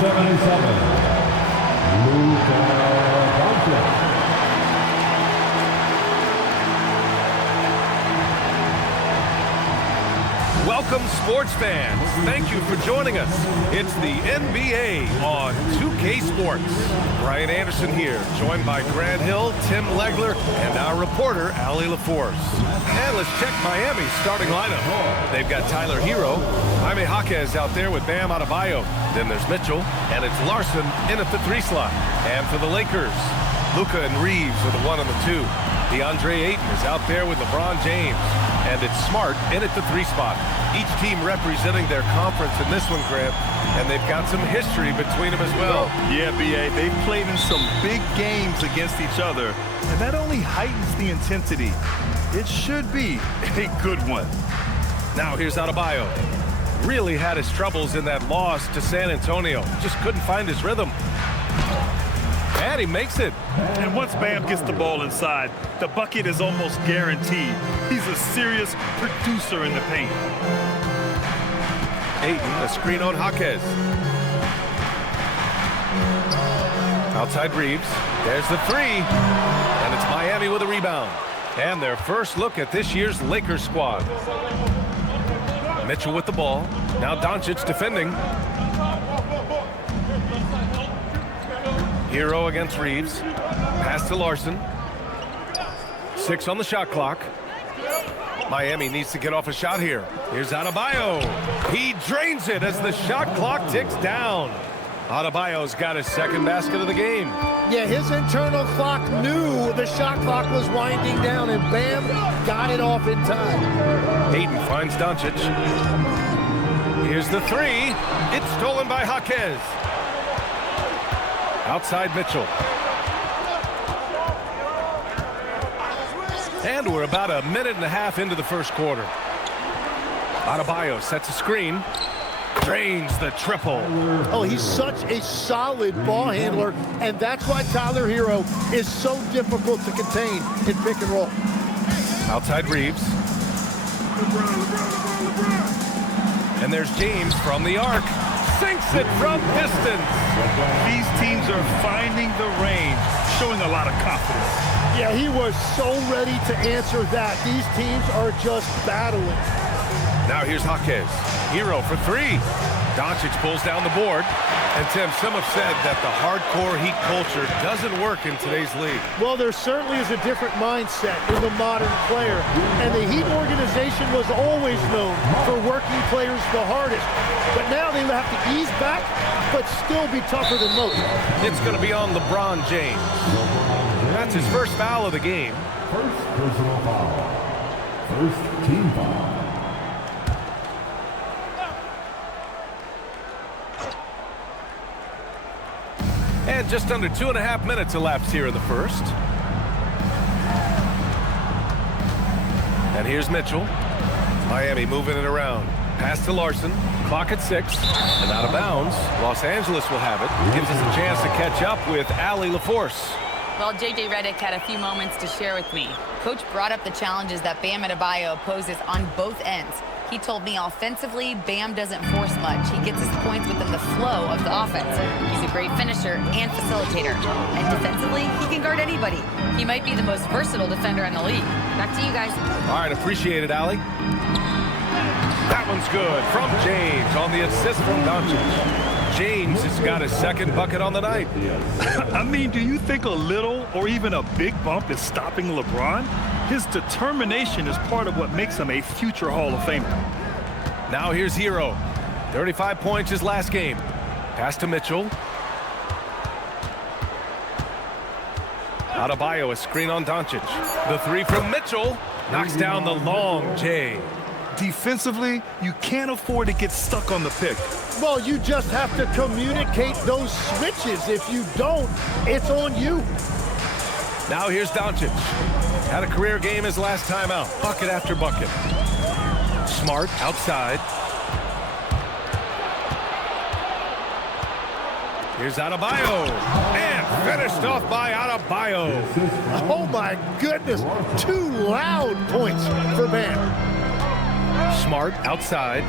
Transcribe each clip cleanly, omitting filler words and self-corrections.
77, Luka Doncic. Welcome, sports fans. Thank you for joining us. It's the NBA on 2K Sports. Brian Anderson here, joined by Grant Hill, Tim Legler, and our reporter, Allie LaForce. And let's check Miami's starting lineup. They've got Tyler Hero, Jaime Jaquez out there with Bam Adebayo. Then there's Mitchell, and it's Larson in at the 3 slot. And for the Lakers, Luka and Reeves are the 1 and the 2. DeAndre Ayton is out there with LeBron James. And it's Smart in at the 3 spot. Each team representing their conference in this one, Grant, and they've got some history between them as well. Yeah, B.A., they've played in some big games against each other, and that only heightens the intensity. It should be a good one. Now here's Adebayo. Really had his troubles in that loss to San Antonio. Just couldn't find his rhythm. And he makes it. And once Bam gets the ball inside, the bucket is almost guaranteed. He's a serious producer in the paint. Ayton, a screen on Jaquez. Outside Reeves. There's the 3. And it's Miami with a rebound. And their first look at this year's Lakers squad. Mitchell with the ball. Now Doncic defending. Hero against Reeves. Pass to Larson. 6 on the shot clock. Miami needs to get off a shot here. Here's Adebayo. He drains it as the shot clock ticks down. Adebayo's got his second basket of the game. Yeah, his internal clock knew the shot clock was winding down, and Bam got it off in time. Ayton finds Doncic. Here's the 3. It's stolen by Jaquez. Outside Mitchell. And we're about a minute and a half into the first quarter. Adebayo sets a screen. Drains the triple. Oh, he's such a solid ball handler, and that's why Tyler Hero is so difficult to contain in pick and roll. Outside Reeves. And there's James from the arc. Sinks it from distance. These teams are finding the range, showing a lot of confidence. Yeah, he was so ready to answer that. These teams are just battling. Now here's Jaquez. Hero for 3. Doncic pulls down the board. And Tim, some have said that the hardcore Heat culture doesn't work in today's league. Well, there certainly is a different mindset in the modern player. And the Heat organization was always known for working players the hardest. But now they have to ease back, but still be tougher than most. It's going to be on LeBron James. That's his first foul of the game. First personal foul. First team foul. And just under 2.5 minutes elapsed here in the first. And here's Mitchell. Miami moving it around. Pass to Larson. Clock at 6. And out of bounds. Los Angeles will have it. Gives us a chance to catch up with Allie LaForce. Well, J.J. Redick had a few moments to share with me. Coach brought up the challenges that Bam Adebayo poses on both ends. He told me offensively, Bam doesn't force much. He gets his points within the flow of the offense. He's a great finisher and facilitator. And defensively, he can guard anybody. He might be the most versatile defender in the league. Back to you guys. All right, appreciate it, Allie. That one's good from James on the assist from Doncic. James has got his second bucket on the night. I mean, do you think a little or even a big bump is stopping LeBron? His determination is part of what makes him a future Hall of Famer. Now here's Hero. 35 points his last game. Pass to Mitchell. Adebayo, a screen on Doncic. The 3 from Mitchell knocks down the long J. Defensively, you can't afford to get stuck on the pick. Well, you just have to communicate those switches. If you don't, it's on you. Now here's Doncic. Had a career game his last time out. Bucket after bucket. Smart outside. Here's Adebayo. And finished off by Adebayo. Oh, my goodness. 2 loud points for Bam. Smart outside.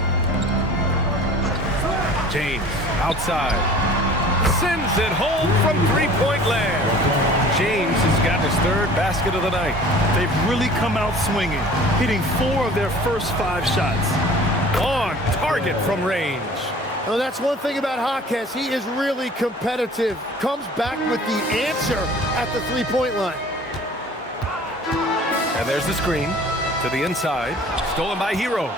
James outside. sends it home from three-point land. James has got his third basket of the night. They've really come out swinging, hitting 4 of their first 5 shots. On target from range. Well, that's one thing about Jaquez. He is really competitive. Comes back with the answer at the three-point line. And there's the screen to the inside. Stolen by Hero.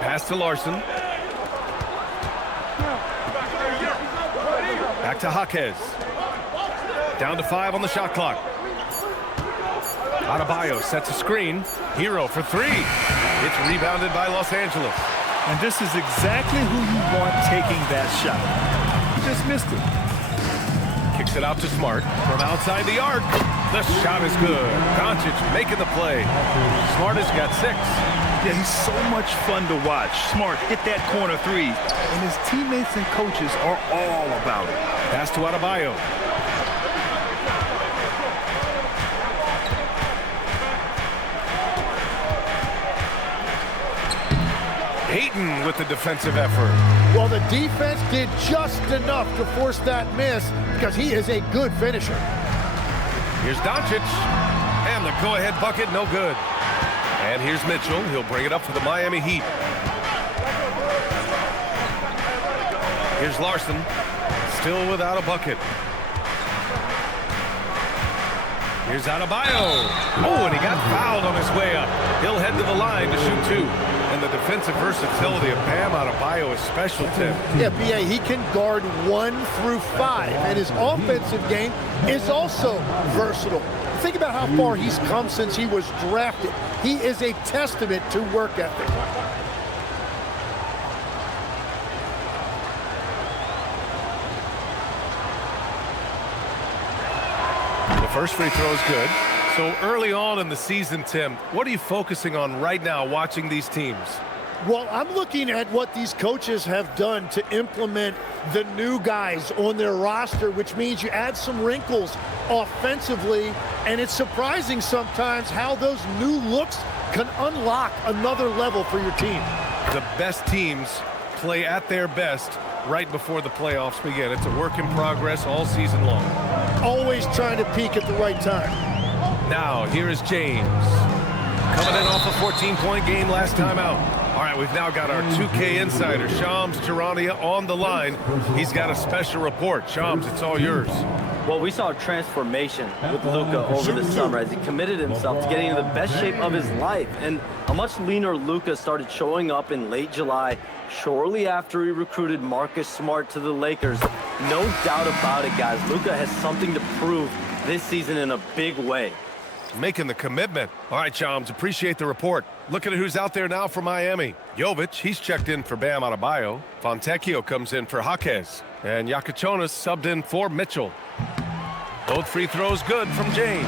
Pass to Larson. Back to Jaquez. Down to 5 on the shot clock. Adebayo sets a screen. Hero for 3. It's rebounded by Los Angeles. And this is exactly who you want taking that shot. He just missed it. Kicks it out to Smart from outside the arc. The shot is good. Doncic making the play. Smart has got 6. Yeah, he's so much fun to watch. Smart hit that corner 3, and his teammates and coaches are all about it. Pass to Adebayo. Ayton with the defensive effort. Well, the defense did just enough to force that miss because he is a good finisher. Here's Doncic. And the go-ahead bucket, no good. And here's Mitchell. He'll bring it up for the Miami Heat. Here's Larson. Still without a bucket. Here's Adebayo. Oh, and he got fouled on his way up. He'll head to the line to shoot 2. And the defensive versatility of Bam Adebayo is special, Tim. Yeah, B.A., he can guard 1 through 5. And his offensive game is also versatile. Think about how far he's come since he was drafted. He is a testament to work ethic. The first free throw is good. So early on in the season, Tim, what are you focusing on right now watching these teams? Well, I'm looking at what these coaches have done to implement the new guys on their roster, which means you add some wrinkles offensively, and it's surprising sometimes how those new looks can unlock another level for your team. The best teams play at their best right before the playoffs begin. It's a work in progress all season long. Always trying to peak at the right time. Now, here is James. Coming in off a 14-point game last time out. All right, we've now got our 2K insider, Shams Charania, on the line. He's got a special report. Shams, it's all yours. Well, we saw a transformation with Luka over the summer as he committed himself to getting in the best shape of his life. And a much leaner Luka started showing up in late July, shortly after he recruited Marcus Smart to the Lakers. No doubt about it, guys. Luka has something to prove this season in a big way. Making the commitment. All right, Shams, appreciate the report. Looking at who's out there now for Miami. Jovic, he's checked in for Bam Adebayo. Fontecchio comes in for Jaquez. And Yakachonis subbed in for Mitchell. Both free throws good from James.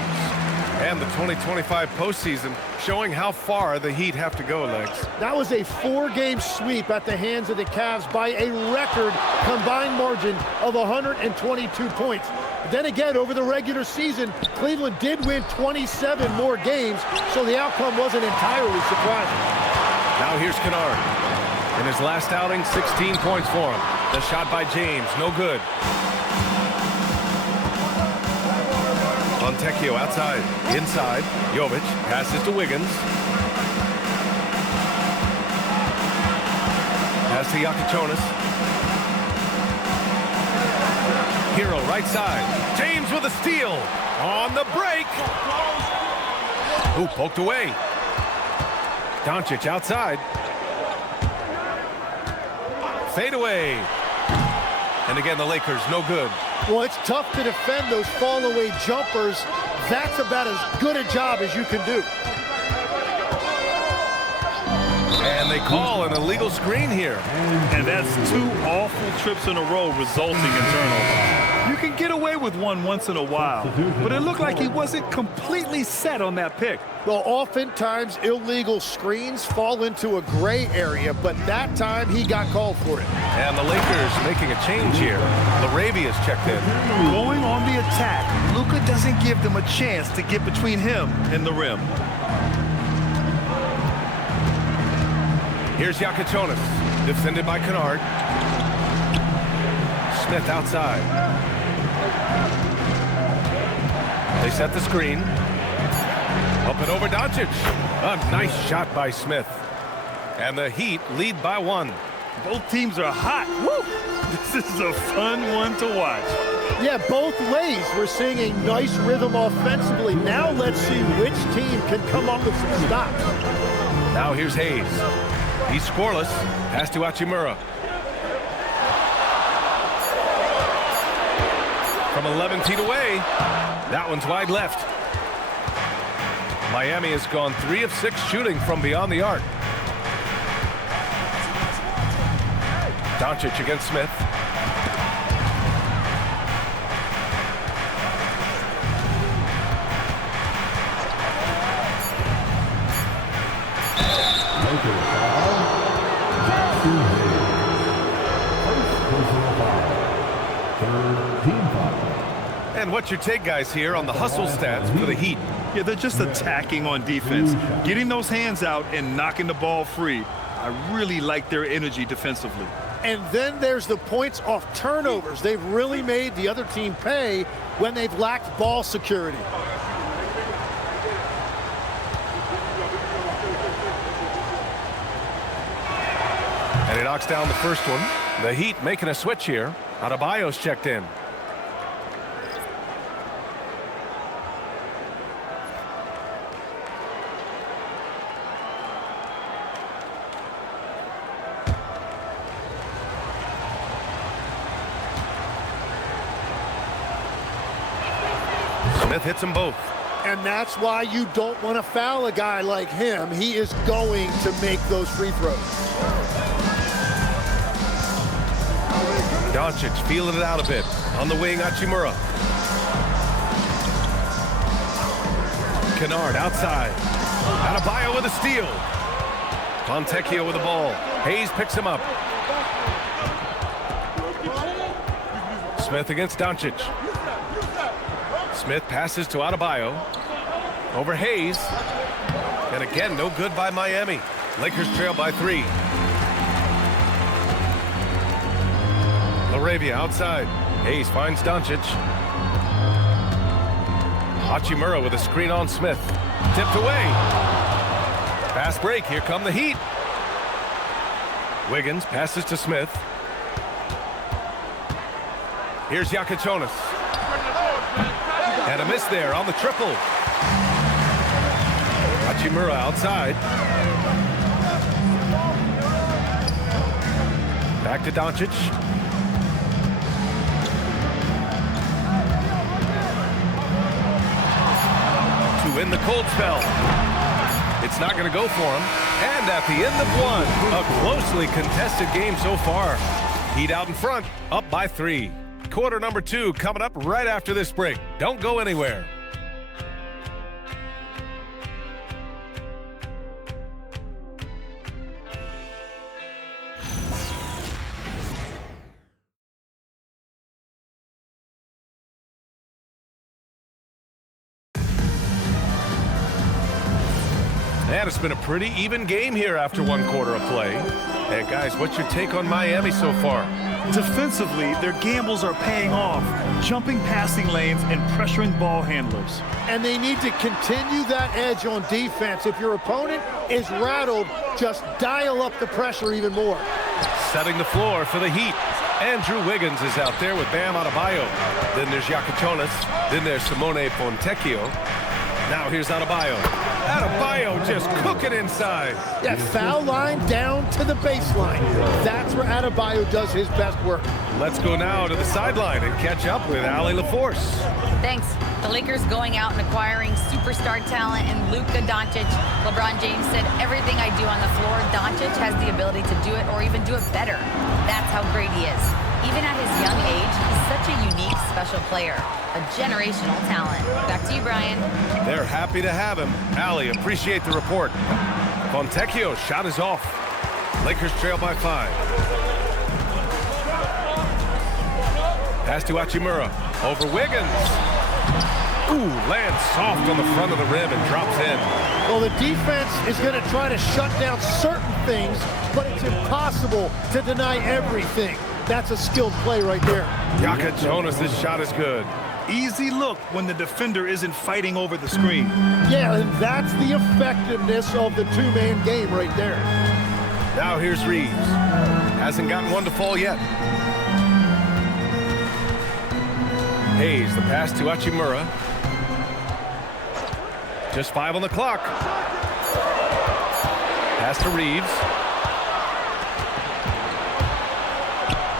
And the 2025 postseason showing how far the Heat have to go, Legs. That was a 4-game sweep at the hands of the Cavs by a record combined margin of 122 points. Then again, over the regular season, Cleveland did win 27 more games, so the outcome wasn't entirely surprising. Now here's Kennard. In his last outing, 16 points for him. The shot by James, no good. Fontecchio outside, inside. Jovic passes to Wiggins. Pass to Yakachonis. Hero right side. James with a steal. On the break. Ooh, poked away. Doncic outside. Fade away. And again, the Lakers, no good. Well, it's tough to defend those fall-away jumpers. That's about as good a job as you can do. And they call an illegal screen here. And that's 2 awful trips in a row resulting in turnovers. You can get away with one once in a while, but it looked like he wasn't completely set on that pick. Well, oftentimes illegal screens fall into a gray area, but that time he got called for it. And the Lakers making a change here. Laravia's checked in. Going on the attack, Luka doesn't give them a chance to get between him and the rim. Here's Yakichonis, defended by Kennard. Smith outside. They set the screen. Up and over Doncic. A nice shot by Smith. And the Heat lead by 1. Both teams are hot. Woo! This is a fun one to watch. Yeah, both ways. We're seeing a nice rhythm offensively. Now let's see which team can come up with some stops. Now here's Hayes. He's scoreless. Pass to Hachimura. From 11 feet away. That one's wide left. Miami has gone 3 of 6 shooting from beyond the arc. Doncic against Smith. And what's your take, guys, here on the hustle stats for the Heat? Yeah, they're just attacking on defense, getting those hands out and knocking the ball free. I really like their energy defensively. And then there's the points off turnovers. They've really made the other team pay when they've lacked ball security. And he knocks down the first one. The Heat making a switch here. Adebayo's checked in. Smith hits them both. And that's why you don't want to foul a guy like him. He is going to make those free throws. Doncic feeling it out a bit. On the wing, Hachimura. Kennard outside. Adebayo with a steal. Fontecchio with the ball. Hayes picks him up. Smith against Doncic. Smith passes to Adebayo. Over Hayes. And again, no good by Miami. Lakers trail by 3. LaRavia outside. Hayes finds Doncic. Hachimura with a screen on Smith. Tipped away. Fast break. Here come the Heat. Wiggins passes to Smith. Here's Yakichonis. And a miss there on the triple. Hachimura outside. Back to Doncic. To win the cold spell. It's not going to go for him. And at the end of 1, a closely contested game so far. Heat out in front, up by 3. Quarter number 2 coming up right after this break. Don't go anywhere. And it's been a pretty even game here after 1 quarter of play. And guys, what's your take on Miami so far? Defensively, their gambles are paying off, jumping passing lanes and pressuring ball handlers. And they need to continue that edge on defense. If your opponent is rattled, just dial up the pressure even more. Setting the floor for the Heat. Andrew Wiggins is out there with Bam Adebayo. Then there's Yakichonis. Then there's Simone Fontecchio. Now here's Adebayo. Adebayo just cooking inside. Yeah, foul line down to the baseline. That's where Adebayo does his best work. Let's go now to the sideline and catch up with Allie LaForce. Thanks. The Lakers going out and acquiring superstar talent in Luka Doncic. LeBron James said, everything I do on the floor, Doncic has the ability to do it or even do it better. That's how great he is. Even at his young age, he's such a unique, special player. A generational talent. Back to you, Brian. They're happy to have him. Allie, appreciate the report. Fontecchio's shot is off. Lakers trail by 5. Pass to Hachimura. Over Wiggins. Ooh, lands soft on the front of the rim and drops in. Well, the defense is going to try to shut down certain things, but it's impossible to deny everything. That's a skilled play right there. Jonas, this shot is good. Easy look when the defender isn't fighting over the screen. Yeah, and that's the effectiveness of the two-man game right there. Now here's Reeves. Hasn't gotten one to fall yet. Hayes, the pass to Hachimura. Just 5 on the clock. Pass to Reeves.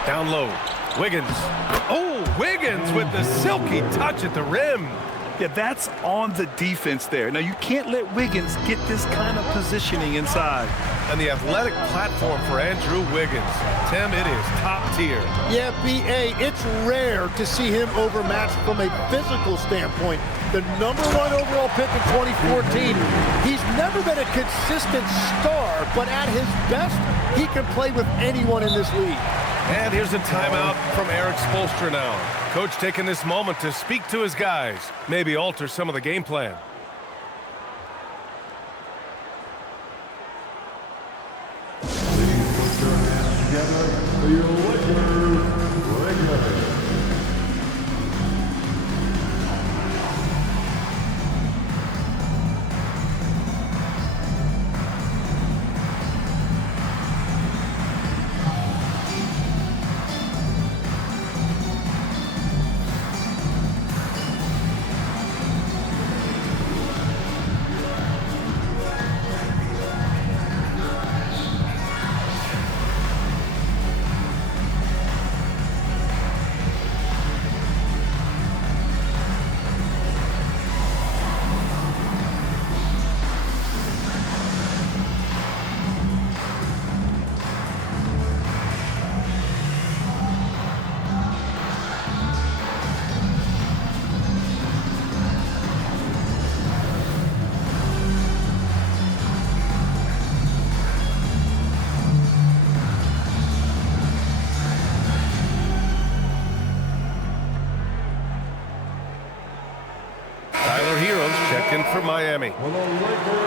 Down low. Wiggins. Oh, Wiggins with the silky touch at the rim. Yeah, that's on the defense there. Now, you can't let Wiggins get this kind of positioning inside. And the athletic platform for Andrew Wiggins. Tim, it is top tier. Yeah, B.A., it's rare to see him overmatched from a physical standpoint. The #1 overall pick in 2014. He's never been a consistent star, but at his best, he can play with anyone in this league. And here's a timeout from Eric Spoelstra now. Coach taking this moment to speak to his guys, maybe alter some of the game plan. Please put your hands together for your Lakers. For Miami. For the Lakers.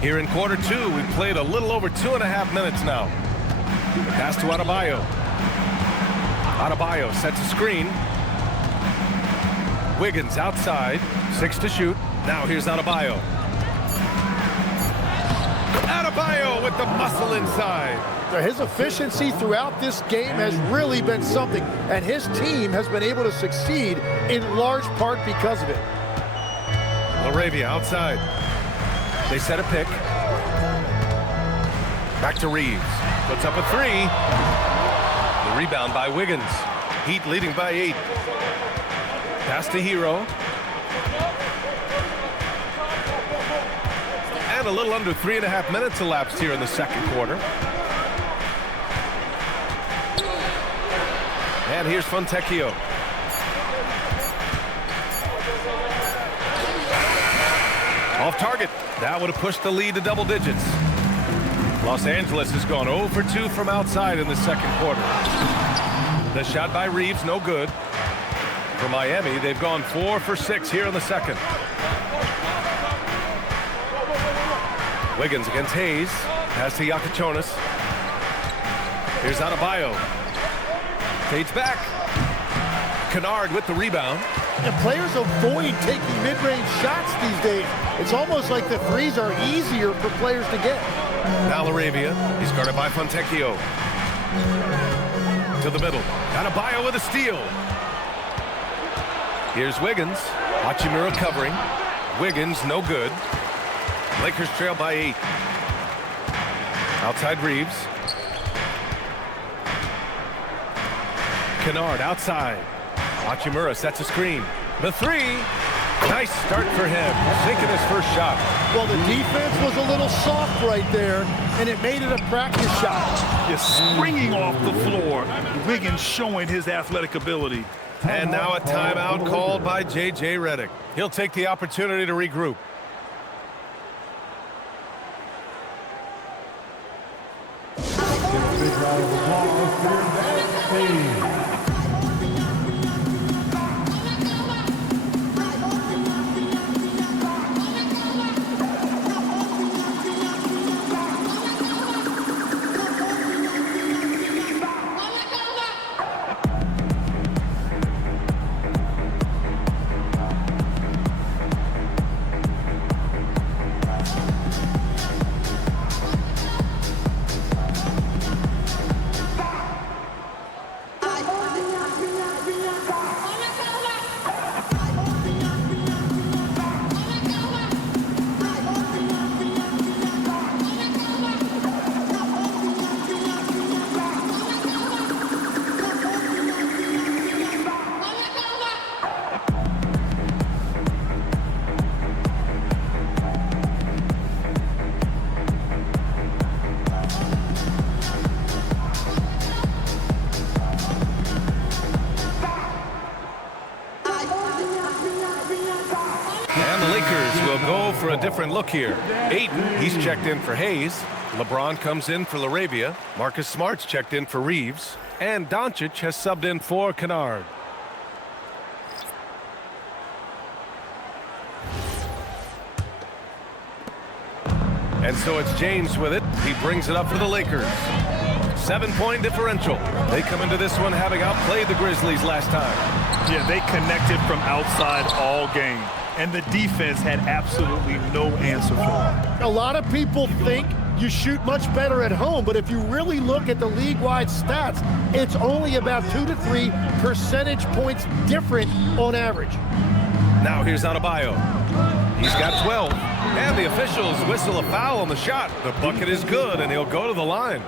Here in quarter 2, we played a little over 2.5 minutes now. Pass to Adebayo. Adebayo sets a screen. Wiggins outside. 6 to shoot. Now here's Adebayo. Adebayo with the muscle inside. His efficiency throughout this game has really been something, and his team has been able to succeed in large part because of it. LaRavia outside. They set a pick. Back to Reeves. Puts up a 3. The rebound by Wiggins. Heat leading by 8. Pass to Hero. And a little under 3.5 minutes elapsed here in the second quarter. And here's Fontecchio. Off target. That would have pushed the lead to double digits. Los Angeles has gone 0 for 2 from outside in the second quarter. The shot by Reeves, no good. For Miami, they've gone 4 for 6 here in the second. Wiggins against Hayes. Pass to Jonas. Here's Adebayo. Fades back. Kennard with the rebound. And players avoid taking mid-range shots these days. It's almost like the threes are easier for players to get. Now LaRavia. He's guarded by Fontecchio. To the middle. Adebayo with a steal. Here's Wiggins. Hachimura covering. Wiggins, no good. Lakers trail by 8. Outside Reeves. Kennard outside. Hachimura sets a screen. The 3. Nice start for him, sinking his first shot. Well, the defense was a little soft right there, and it made it a practice shot. Just springing off the floor. Wiggins showing his athletic ability. And now a timeout called by J.J. Redick. He'll take the opportunity to regroup. Big round of applause for that team. For a different look here. Ayton, he's checked in for Hayes. LeBron comes in for LaRavia. Marcus Smart's checked in for Reeves. And Doncic has subbed in for Kennard. And so it's James with it. He brings it up for the Lakers. 7-point differential. They come into this one having outplayed the Grizzlies last time. Yeah, they connected from outside all game. And the defense had absolutely no answer for it. A lot of people think you shoot much better at home, but if you really look at the league-wide stats, it's only about 2 to 3 percentage points different on average. Now here's Adebayo. He's got 12. And the officials whistle a foul on the shot. The bucket is good, and he'll go to the line.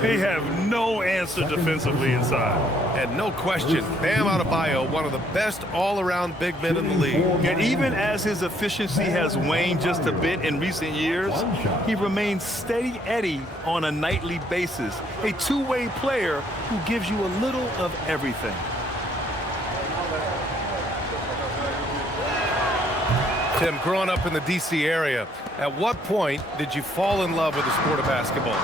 They have no answer defensively inside. And no question, Bam Adebayo, one of the best all-around big men in the league. And even as his efficiency has waned just a bit in recent years, he remains steady Eddie on a nightly basis. A two-way player who gives you a little of everything. Tim, growing up in the D.C. area, at what point did you fall in love with the sport of basketball?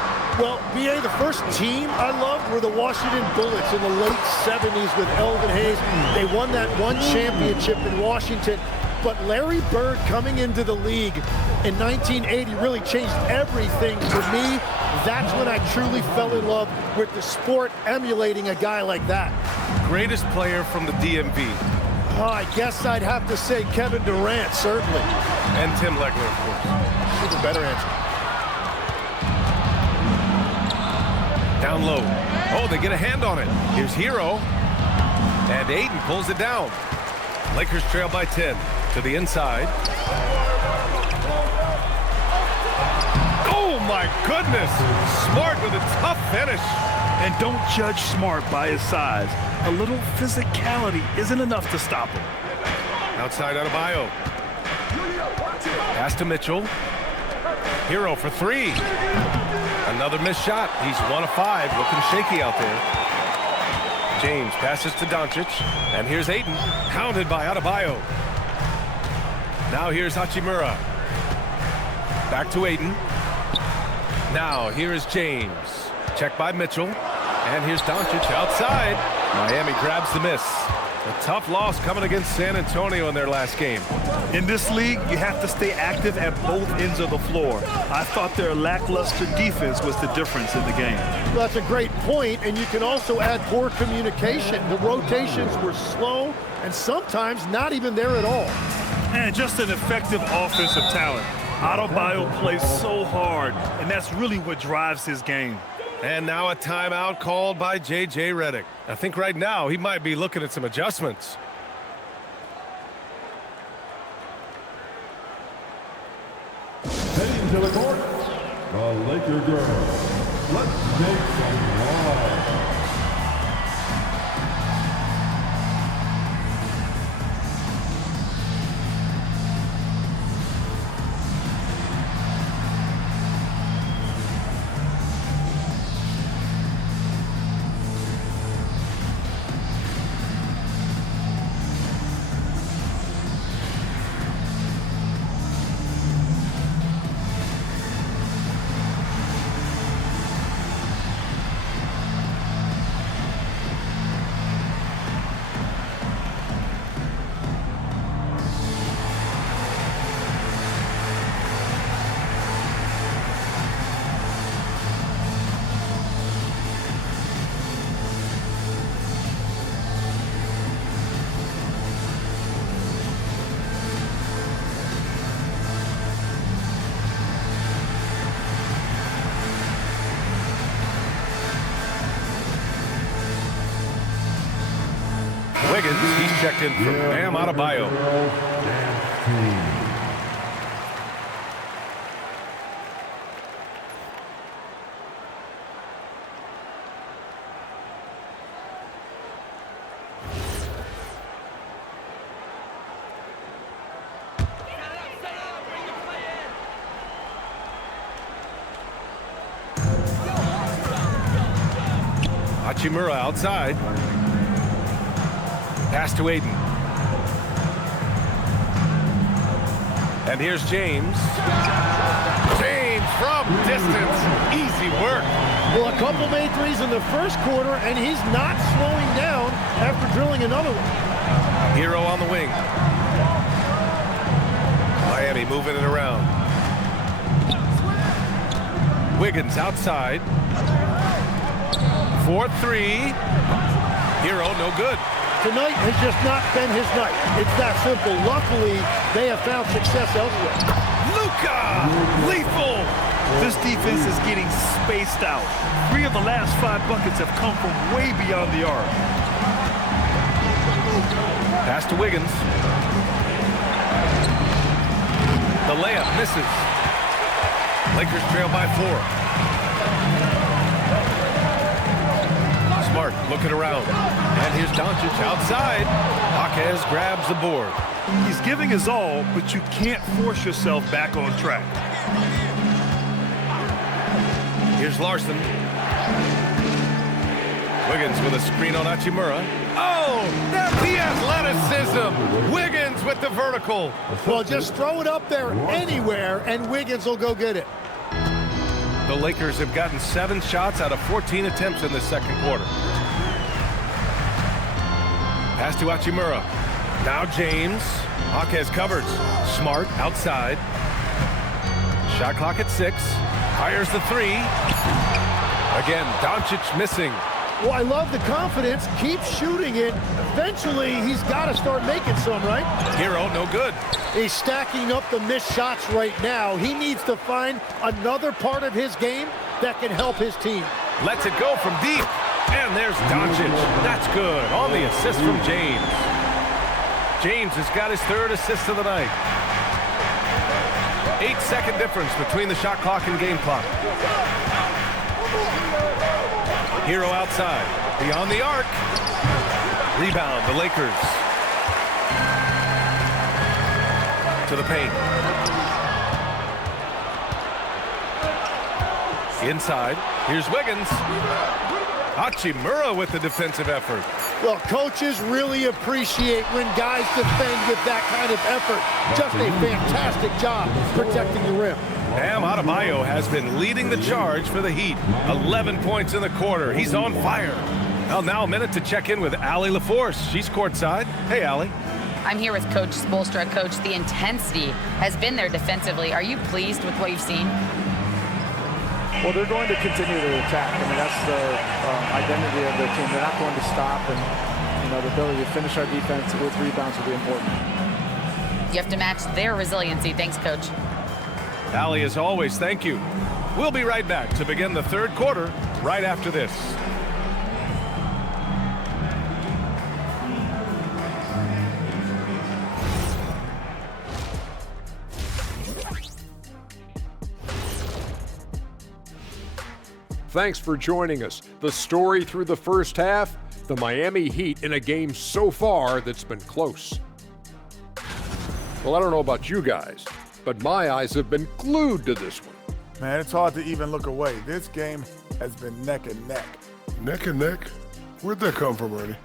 Well, BA, the first team I loved were the Washington Bullets in the late 70s with Elvin Hayes. They won that one championship in Washington. But Larry Bird coming into the league in 1980 really changed everything for me. That's when I truly fell in love with the sport, emulating a guy like that. Greatest player from the DMV? Oh, I guess I'd have to say Kevin Durant, certainly. And Tim Legler, of course. Even better answer. Down low. Oh, they get a hand on it. Here's Hero. And Ayton pulls it down. Lakers trail by 10. To the inside. Oh, my goodness. Smart with a tough finish. And don't judge Smart by his size. A little physicality isn't enough to stop him. Outside Adebayo. Pass to Mitchell. Hero for three. Another missed shot. He's 1 of 5. Looking shaky out there. James passes to Doncic. And here's Ayton. Counted by Adebayo. Now here's Hachimura. Back to Ayton. Now here is James. Checked by Mitchell. And here's Doncic outside. Miami grabs the miss. A tough loss coming against San Antonio in their last game. In this league, you have to stay active at both ends of the floor. I thought their lackluster defense was the difference in the game. Well, that's a great point, and you can also add poor communication. The rotations were slow and sometimes not even there at all. And just an effective offensive talent. Adebayo plays so hard, and that's really what drives his game. And now a timeout called by J.J. Redick. I think right now he might be looking at some adjustments. Heading to the court, the Laker girls. Let's make some noise. Wiggins. He's checked in for Bam Adebayo. Hachimura outside. Pass to Aiden. And here's James. James from distance. Easy work. Well, a couple made threes in the first quarter, and he's not slowing down after drilling another one. Hero on the wing. Miami moving it around. Wiggins outside. 4-3. Hero, no good. Tonight has just not been his night. It's that simple. Luckily, they have found success elsewhere. Luka! Lethal! This defense is getting spaced out. 3 of the last 5 buckets have come from way beyond the arc. Pass to Wiggins. The layup misses. Lakers trail by 4. Smart looking around. And here's Doncic outside. Jaquez grabs the board. He's giving his all, but you can't force yourself back on track. Here's Larson. Wiggins with a screen on Hachimura. Oh, that's the athleticism. Wiggins with the vertical. Well, just throw it up there anywhere, and Wiggins will go get it. The Lakers have gotten 7 shots out of 14 attempts in the second quarter. Pass to Hachimura. Now James. Jaquez covers. Smart outside. Shot clock at 6. Fires the 3. Again, Doncic missing. Well, I love the confidence. Keep shooting it. Eventually, he's got to start making some, right? Hero, no good. He's stacking up the missed shots right now. He needs to find another part of his game that can help his team. Lets it go from deep. And there's Doncic. That's good. On the assist from James. James has got his 3rd assist of the night. 8-second difference between the shot clock and game clock. Hero outside. Beyond the arc. Rebound, the Lakers. To the paint. Inside. Here's Wiggins. Hachimura with the defensive effort. Well, coaches really appreciate when guys defend with that kind of effort. Just a fantastic job protecting the rim. Bam Adebayo has been leading the charge for the Heat. 11 points in the quarter. He's on fire. Well, now a minute to check in with Allie LaForce. She's courtside. Hey, Allie. I'm here with Coach Spoelstra. Coach, the intensity has been there defensively. Are you pleased with what you've seen? Well, they're going to continue to attack. I mean, that's the identity of their team. They're not going to stop, and the ability to finish our defense with rebounds will be important. You have to match their resiliency. Thanks, Coach. Allie, as always, thank you. We'll be right back to begin the third quarter right after this. Thanks for joining us. The story through the first half, the Miami Heat in a game so far that's been close. Well, I don't know about you guys, but my eyes have been glued to this one. Man, it's hard to even look away. This game has been neck and neck. Neck and neck? Where'd that come from, Ernie?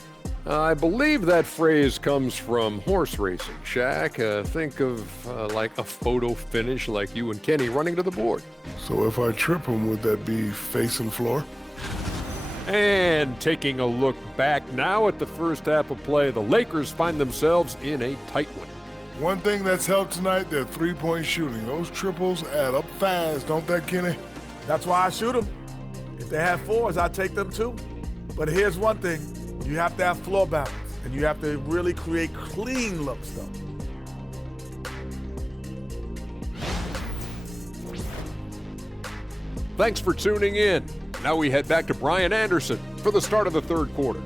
I believe that phrase comes from horse racing, Shaq. Think of like a photo finish like you and Kenny running to the board. So if I trip him, would that be face and floor? And taking a look back now at the first half of play, the Lakers find themselves in a tight one. One thing that's helped tonight, their three-point shooting. Those triples add up fast, don't they, Kenny? That's why I shoot them. If they have 4s, I take them too. But here's one thing. You have to have floor balance, and you have to really create clean looks, though. Thanks for tuning in. Now we head back to Brian Anderson for the start of the third quarter.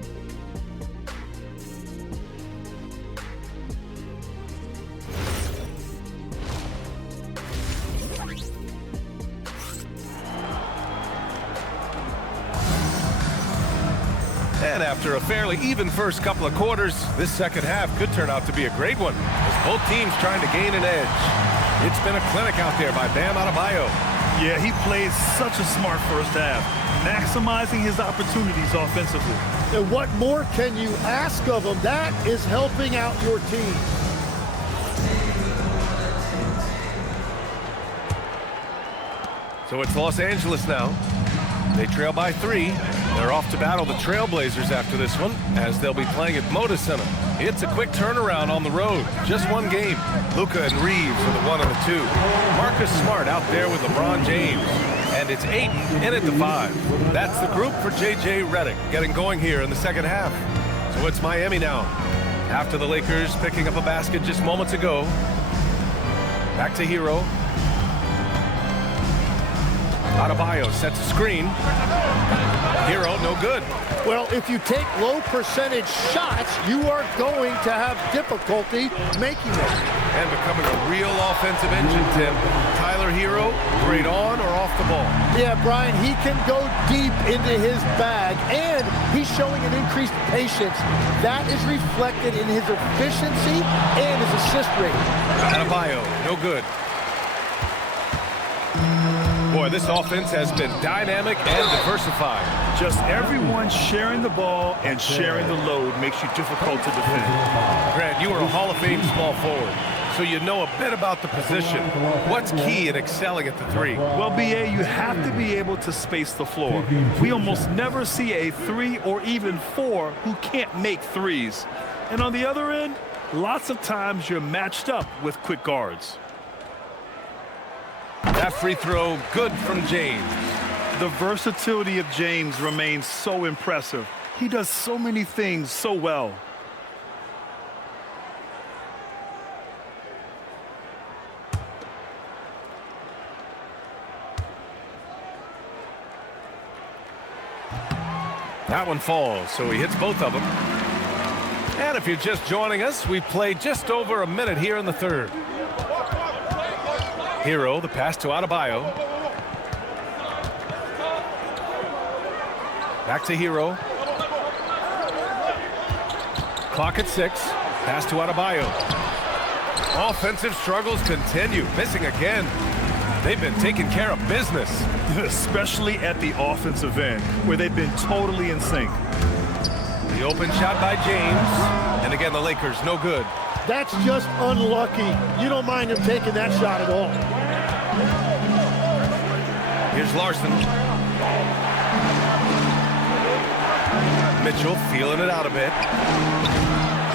And after a fairly even first couple of quarters, this second half could turn out to be a great one as both teams trying to gain an edge. It's been a clinic out there by Bam Adebayo. Yeah, he played such a smart first half, maximizing his opportunities offensively. And what more can you ask of him? That is helping out your team. So it's Los Angeles now. They trail by 3. They're off to battle the Trailblazers after this one, as they'll be playing at Moda Center. It's a quick turnaround on the road. Just one game. Luka and Reeves are the 1 and the 2. Marcus Smart out there with LeBron James. And it's Ayton in at the 5. That's the group for J.J. Redick getting going here in the second half. So it's Miami now. After the Lakers picking up a basket just moments ago. Back to Hero. Adebayo sets a screen. Hero, no good. Well, if you take low percentage shots, you are going to have difficulty making them. And becoming a real offensive engine, Tim. Tyler Hero, great on or off the ball? Yeah, Brian, he can go deep into his bag, and he's showing an increased patience. That is reflected in his efficiency and his assist rate. Adebayo, no good. Boy, this offense has been dynamic and diversified. Just everyone sharing the ball and sharing the load makes you difficult to defend. Grant, you are a Hall of Fame small forward, so you know a bit about the position. What's key in excelling at the 3? Well, BA, you have to be able to space the floor. We almost never see a 3 or even 4 who can't make threes. And on the other end, lots of times you're matched up with quick guards. That free throw, good from James. The versatility of James remains so impressive. He does so many things so well. That one falls, so he hits both of them. And if you're just joining us, we've played just over a minute here in the third. Hero, the pass to Adebayo. Back to Hero. Clock at 6. Pass to Adebayo. Offensive struggles continue. Missing again. They've been taking care of business. Especially at the offensive end, where they've been totally in sync. The open shot by James. And again, the Lakers, no good. That's just unlucky. You don't mind him taking that shot at all. Here's Larson. Mitchell feeling it out a bit.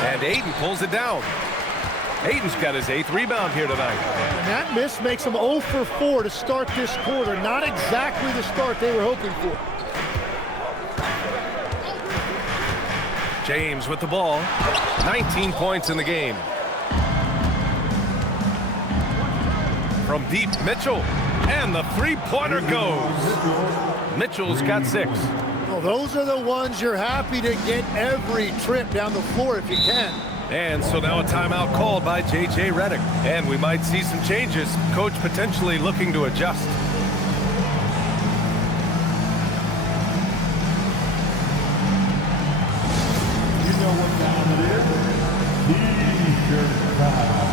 And Ayton pulls it down. Ayton's got his 8th rebound here tonight. And that miss makes him 0 for 4 to start this quarter. Not exactly the start they were hoping for. James with the ball. 19 points in the game. From deep, Mitchell. And the three-pointer goes. Mitchell's got 6. Well, those are the ones you're happy to get every trip down the floor if you can. And so now a timeout called by J.J. Redick. And we might see some changes. Coach potentially looking to adjust. You know what time it is? T-shirt time.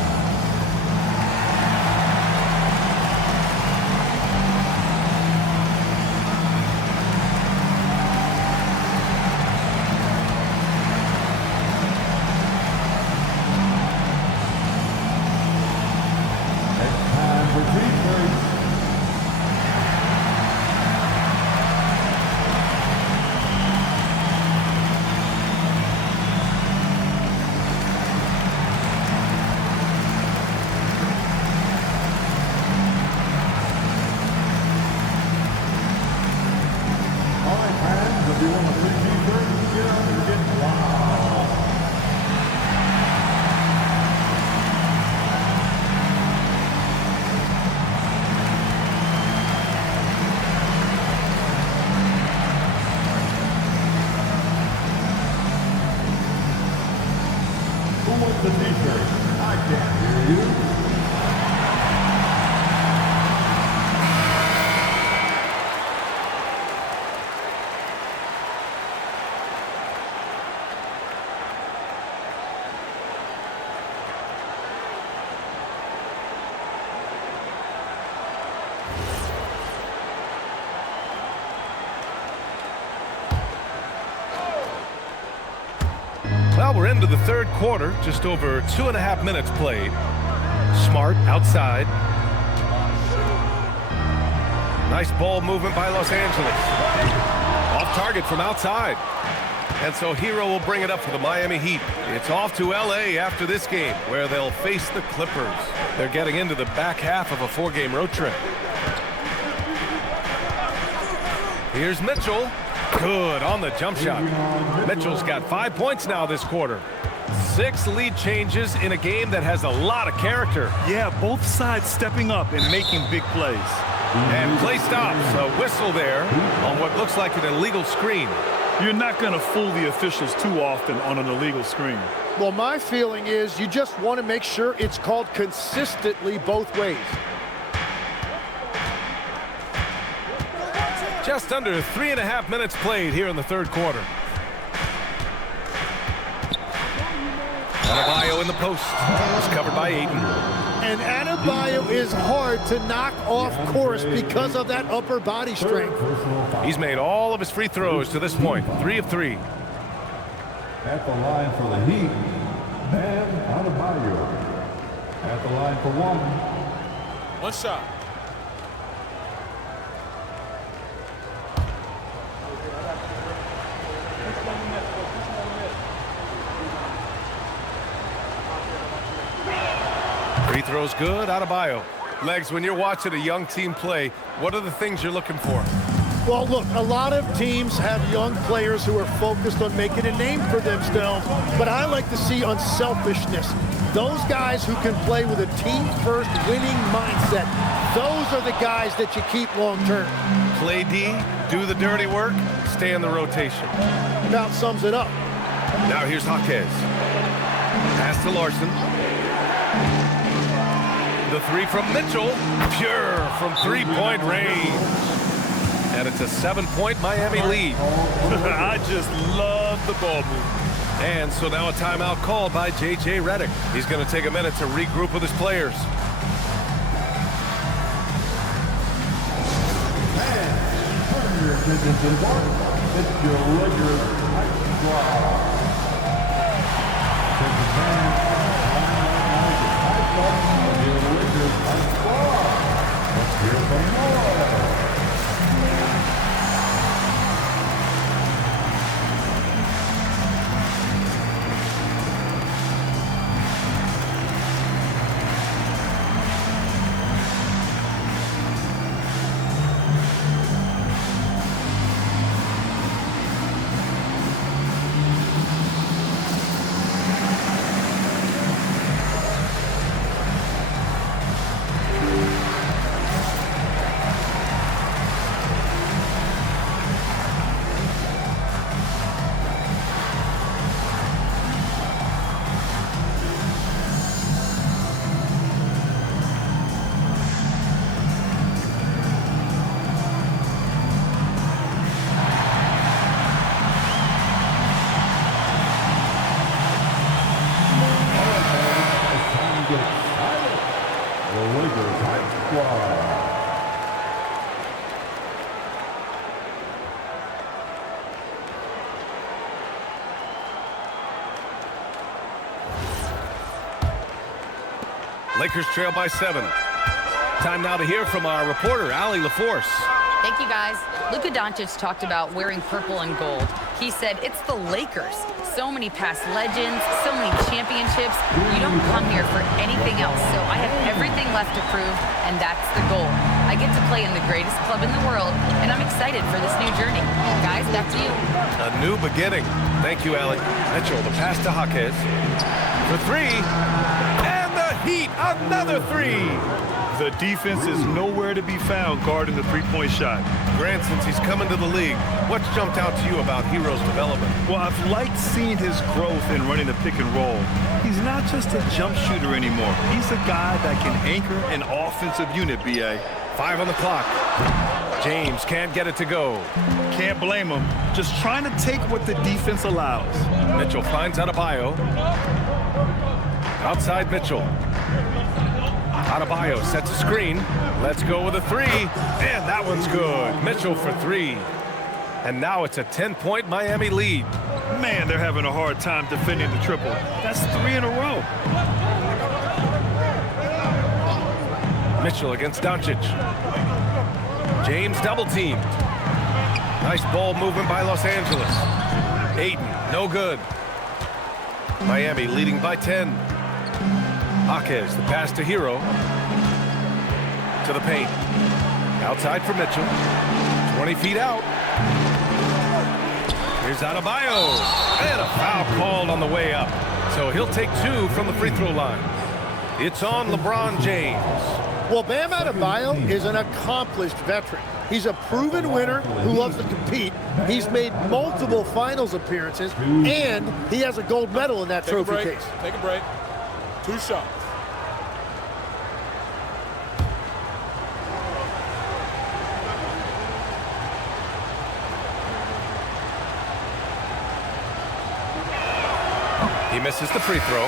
The t-shirt. I can't hear you. Well, we're into the third quarter, just over 2.5 minutes played. Smart outside. Nice ball movement by Los Angeles. Off target from outside. And so Hero will bring it up for the Miami Heat. It's off to L.A. after this game, where they'll face the Clippers. They're getting into the back half of a 4-game road trip. Here's Mitchell. Good on the jump shot. Mitchell's got 5 points now this quarter. 6 lead changes in a game that has a lot of character. Yeah, both sides stepping up and making big plays. And play stops. A whistle there on what looks like an illegal screen. You're not going to fool the officials too often on an illegal screen. Well, my feeling is you just want to make sure it's called consistently both ways. Just under 3.5 minutes played here in the third quarter. Adebayo in the post. Was covered by Ayton. And Adebayo is hard to knock off course because of that upper body strength. He's made all of his free throws to this point. 3 of 3. At the line for the Heat, Bam Adebayo. At the line for one. One shot. Free throws good. Adebayo. Legs, when you're watching a young team play, what are the things you're looking for? Well, look, a lot of teams have young players who are focused on making a name for themselves, but I like to see unselfishness. Those guys who can play with a team-first winning mindset, those are the guys that you keep long-term. Play D, do the dirty work, stay in the rotation. About sums it up. Now here's Jaquez. Pass to Larson. The 3 from Mitchell, pure from 3-point range. And it's a 7-point Miami lead. I just love the ball movement. And so now a timeout called by J.J. Redick. He's going to take a minute to regroup with his players. Turn your attention to the board. It's your Lakers high squad. Take the man. Your Lakers high squad. Let's hear some more. Lakers trail by 7. Time now to hear from our reporter, Allie LaForce. Thank you, guys. Luka Doncic talked about wearing purple and gold. He said, it's the Lakers. So many past legends, so many championships. You don't come here for anything else. So I have everything left to prove, and that's the goal. I get to play in the greatest club in the world, and I'm excited for this new journey. Guys, back to you. A new beginning. Thank you, Allie. Mitchell, the pass to Jaquez. For 3. And the Heat, another 3. The defense is nowhere to be found guarding the three-point shot. Grant, since he's come into the league, what's jumped out to you about Hero's development? Well, I've liked seeing his growth in running the pick and roll. He's not just a jump shooter anymore. He's a guy that can anchor an offensive unit, B.A. 5 on the clock. James can't get it to go. Can't blame him. Just trying to take what the defense allows. Mitchell finds Adebayo. Outside Mitchell. Adebayo sets a screen. Let's go with a 3. And that one's good. Mitchell for 3. And now it's a 10-point Miami lead. Man, they're having a hard time defending the triple. That's 3 in a row. Mitchell against Doncic. James double teamed. Nice ball movement by Los Angeles. Ayton, no good. Miami leading by 10. Jaquez, the pass to Hero. To the paint. Outside for Mitchell. 20 feet out. Here's Adebayo. And a foul called on the way up. So he'll take 2 from the free throw line. It's on LeBron James. Well, Bam Adebayo is an accomplished veteran. He's a proven winner who loves to compete. He's made multiple finals appearances, and he has a gold medal in that trophy case. Take a break. 2 shots. He misses the free throw.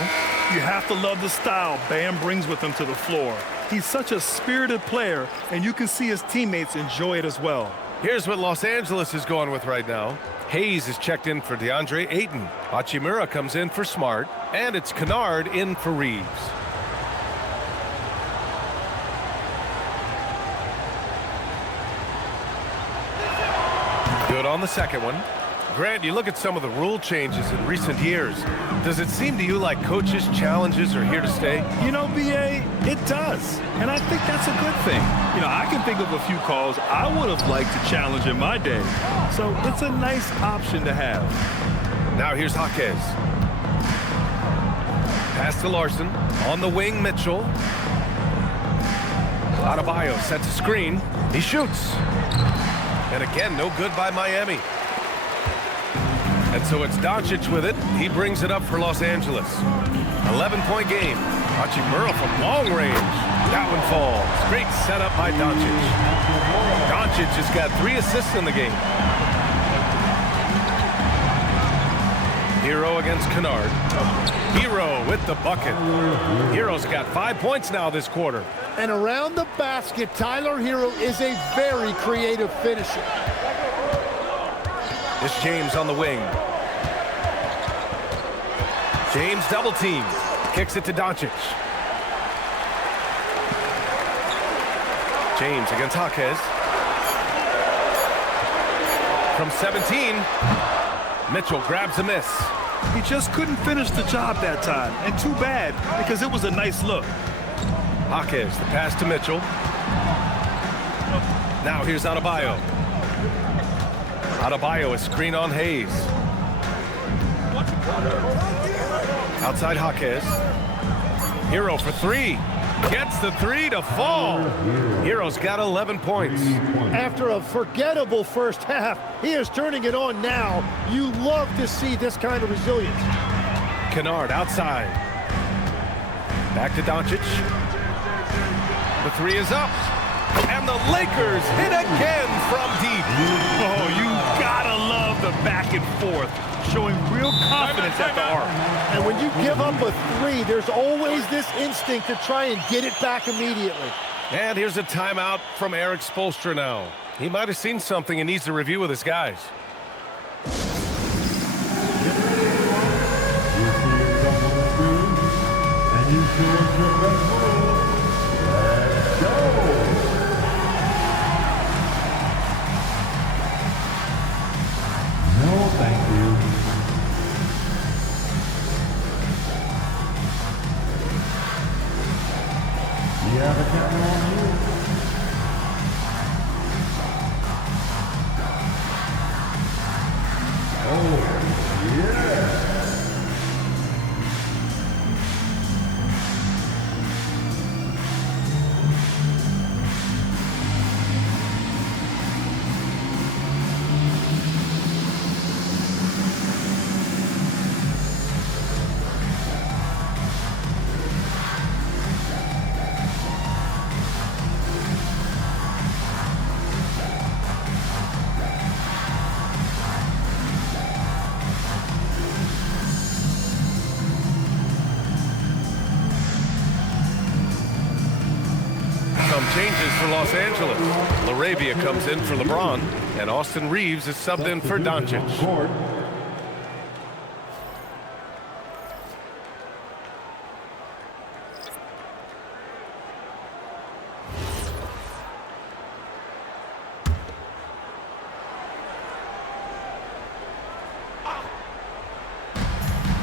You have to love the style Bam brings with him to the floor. He's such a spirited player, and you can see his teammates enjoy it as well. Here's what Los Angeles is going with right now. Hayes is checked in for DeAndre Ayton. Hachimura comes in for Smart. And it's Kennard in for Reeves. Good on the second one. Grant, you look at some of the rule changes in recent years. Does it seem to you like coaches' challenges are here to stay? You know, BA, it does. And I think that's a good thing. You know, I can think of a few calls I would have liked to challenge in my day. So it's a nice option to have. Now here's Jaquez. Pass to Larson. On the wing, Mitchell. Adebayo sets a screen. He shoots. And again, no good by Miami. And so it's Doncic with it. He brings it up for Los Angeles. 11-point game. Hachimura from long range. That one falls. Great setup by Doncic. Doncic has got 3 assists in the game. Hero against Kennard. Hero with the bucket. Hero's got 5 points now this quarter. And around the basket, Tyler Hero is a very creative finisher. It's James on the wing. James double teamed. Kicks it to Doncic. James against Jaquez. From 17, Mitchell grabs a miss. He just couldn't finish the job that time. And too bad, because it was a nice look. Jaquez, the pass to Mitchell. Now here's Adebayo. Adebayo, a screen on Hayes. Outside Jaquez. Hero for 3. Gets the 3 to fall. Hero's got 11 points. After a forgettable first half, he is turning it on now. You love to see this kind of resilience. Kennard outside. Back to Doncic. The 3 is up. And the Lakers hit again from deep. Oh, you gotta love the back and forth, showing real confidence at the arc. And when you give up a 3, there's always this instinct to try and get it back immediately. And here's a timeout from Eric Spoelstra now. He might have seen something and needs to review with his guys. No, thank you. You have a camera on you. Oh, yeah. Some changes for Los Angeles. LaRavia comes in for LeBron. And Austin Reeves is subbed in for Doncic.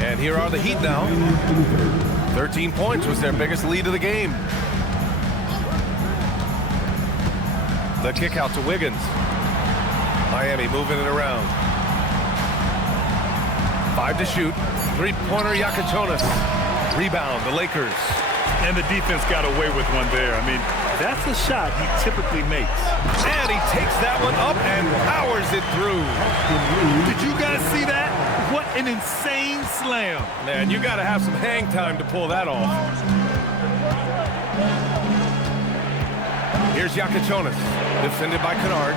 And here are the Heat now. 13 points was their biggest lead of the game. The kick out to Wiggins. Miami moving it around. 5 to shoot. Three-pointer Yakichonis. Rebound, the Lakers. And the defense got away with one there. I mean, that's a shot he typically makes. And he takes that one up and powers it through. Did you guys see that? What an insane slam. Man, you got to have some hang time to pull that off. Here's Yakichonis, defended by Kennard.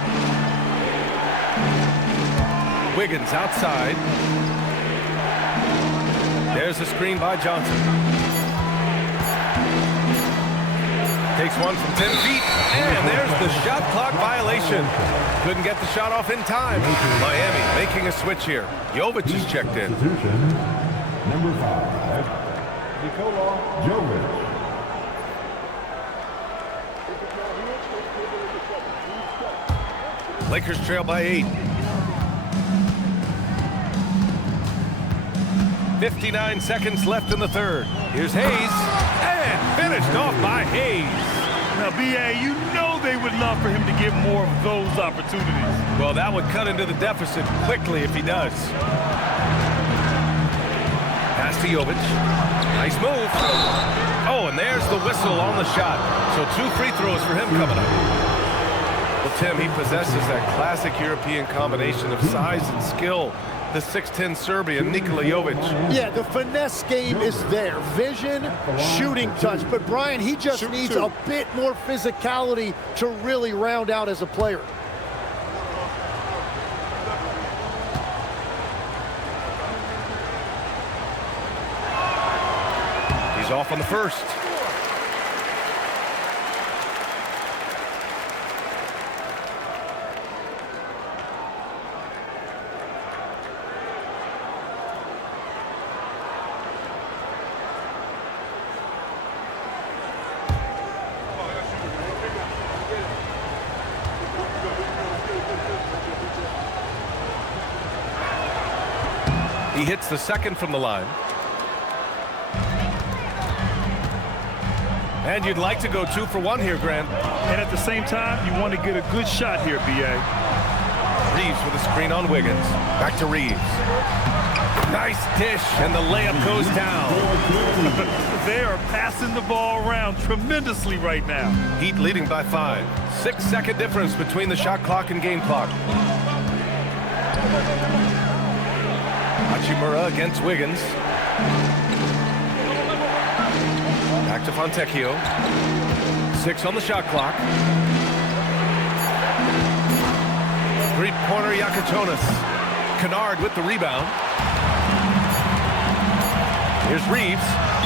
Wiggins outside. There's a screen by Johnson. Takes one from 10 feet, and there's the shot clock violation. Couldn't get the shot off in time. Miami making a switch here. Jovic is checked in. Number 5, Nikola Jovic. Lakers trail by 8. 59 seconds left in the third. Here's Hayes, and finished off by Hayes. Now, B.A., you know they would love for him to get more of those opportunities. Well, that would cut into the deficit quickly if he does. Pass to Jovic. Nice move. Oh, and there's the whistle on the shot. So 2 free throws for him coming up. Well, Tim, he possesses that classic European combination of size and skill. The 6'10 Serbian, Nikola Jovic. Yeah, the finesse game is there. Vision, shooting touch. But, Brian, he just needs a bit more physicality to really round out as a player. He's off on the first. He hits the second from the line. And you'd like to go 2 for 1 here, Grant. And at the same time, you want to get a good shot here, B.A. Reeves with a screen on Wiggins. Back to Reeves. Nice dish, and the layup goes down. They are passing the ball around tremendously right now. Heat leading by 5. 6-second difference between the shot clock and game clock. Hachimura against Wiggins. Back to Fontecchio. 6 on the shot clock. Three-pointer Yakichonis. Kennard with the rebound. Here's Reeves.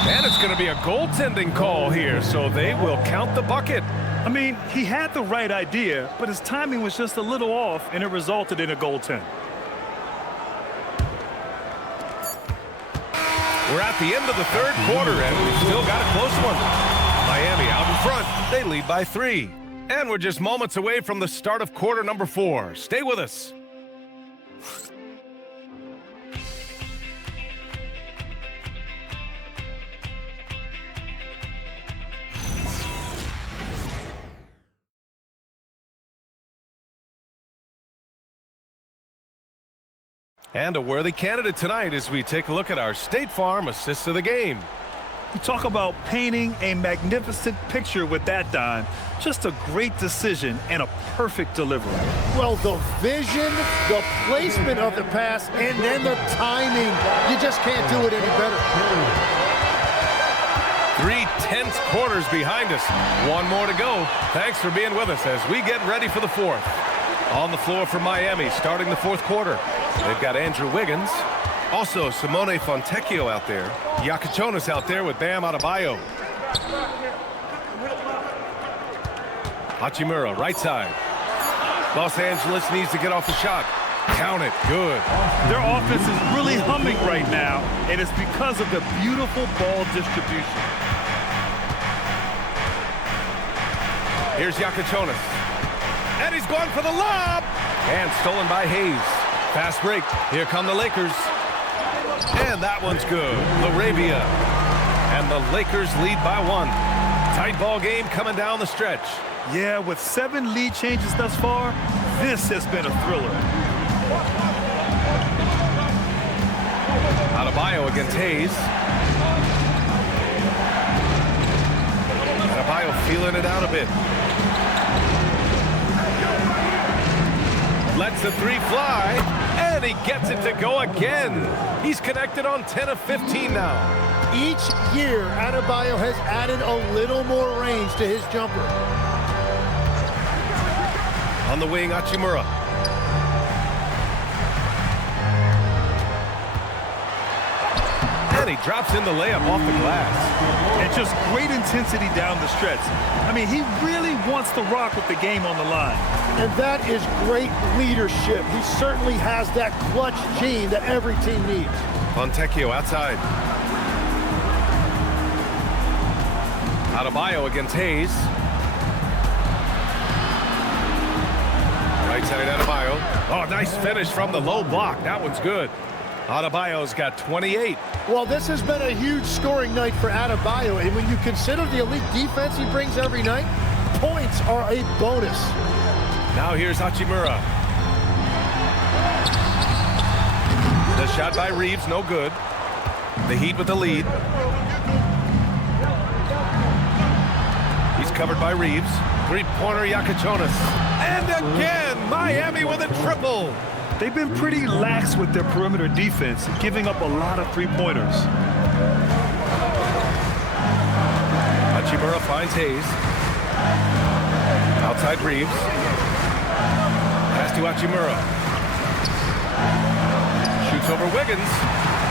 And it's going to be a goaltending call here, so they will count the bucket. I mean, he had the right idea, but his timing was just a little off, and it resulted in a goaltend. We're at the end of the third quarter, and we've still got a close one. Miami out in front. They lead by 3. And we're just moments away from the start of quarter number 4. Stay with us. And a worthy candidate tonight as we take a look at our State Farm assist of the game. You talk about painting a magnificent picture with that dime. Just a great decision and a perfect delivery. Well, the vision, the placement of the pass, and then the timing. You just can't do it any better. 3 tense quarters behind us. 1 more to go. Thanks for being with us as we get ready for the 4th. On the floor for Miami starting the 4th quarter. They've got Andrew Wiggins. Also, Simone Fontecchio out there. Yakichonis out there with Bam Adebayo. Hachimura, right side. Los Angeles needs to get off the shot. Count it. Good. Their offense is really humming right now, and it's because of the beautiful ball distribution. Here's Yakachonis. And he's going for the lob. And stolen by Hayes. Fast break. Here come the Lakers. And that one's good. Laravia. And the Lakers lead by 1. Tight ball game coming down the stretch. Yeah, with 7 lead changes thus far, this has been a thriller. Adebayo against Hayes. Adebayo feeling it out a bit. Lets the 3 fly, and he gets it to go again. He's connected on 10 of 15 now. Each year, Adebayo has added a little more range to his jumper. On the wing, Hachimura. And he drops in the layup off the glass. And just great intensity down the stretch. I mean, he really wants to rock with the game on the line. And that is great leadership. He certainly has that clutch gene that every team needs. Fontecchio outside. Adebayo against Hayes. Right side Adebayo. Oh, nice finish from the low block. That one's good. Adebayo's got 28. Well, this has been a huge scoring night for Adebayo, and when you consider the elite defense he brings every night, points are a bonus. Now here's Hachimura. The shot by Reeves, no good. The Heat with the lead. He's covered by Reeves. Three-pointer Yakachonis. And again, Miami with a triple. They've been pretty lax with their perimeter defense, giving up a lot of three-pointers. Hachimura finds Hayes. Outside Reeves. Pass to Hachimura. Shoots over Wiggins.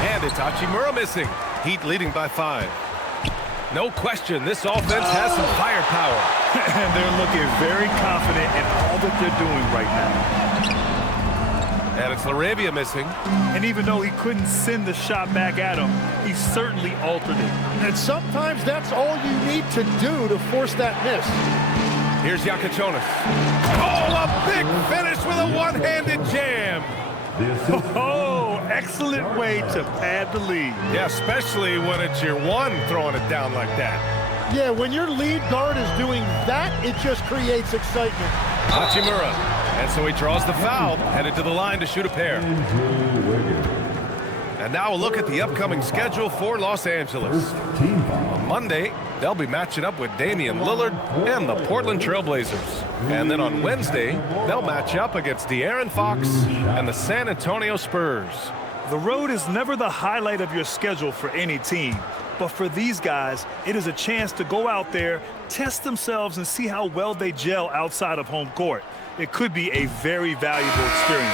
And it's Hachimura missing. Heat leading by 5. No question, this offense has some firepower. And they're looking very confident in all that they're doing right now. And it's Laravia missing. And even though he couldn't send the shot back at him, he certainly altered it. And sometimes that's all you need to do to force that miss. Here's Yakachonis. Oh, a big finish with a one-handed jam. Oh, excellent way to pad the lead. Yeah, especially when it's your one throwing it down like that. Yeah, when your lead guard is doing that, it just creates excitement. Hachimura. And so he draws the foul, headed to the line to shoot a pair. And now a look at the upcoming schedule for Los Angeles. On Monday, they'll be matching up with Damian Lillard and the Portland Trail Blazers. And then on Wednesday, they'll match up against De'Aaron Fox and the San Antonio Spurs. The road is never the highlight of your schedule for any team. But for these guys, it is a chance to go out there, test themselves, and see how well they gel outside of home court. It could be a very valuable experience.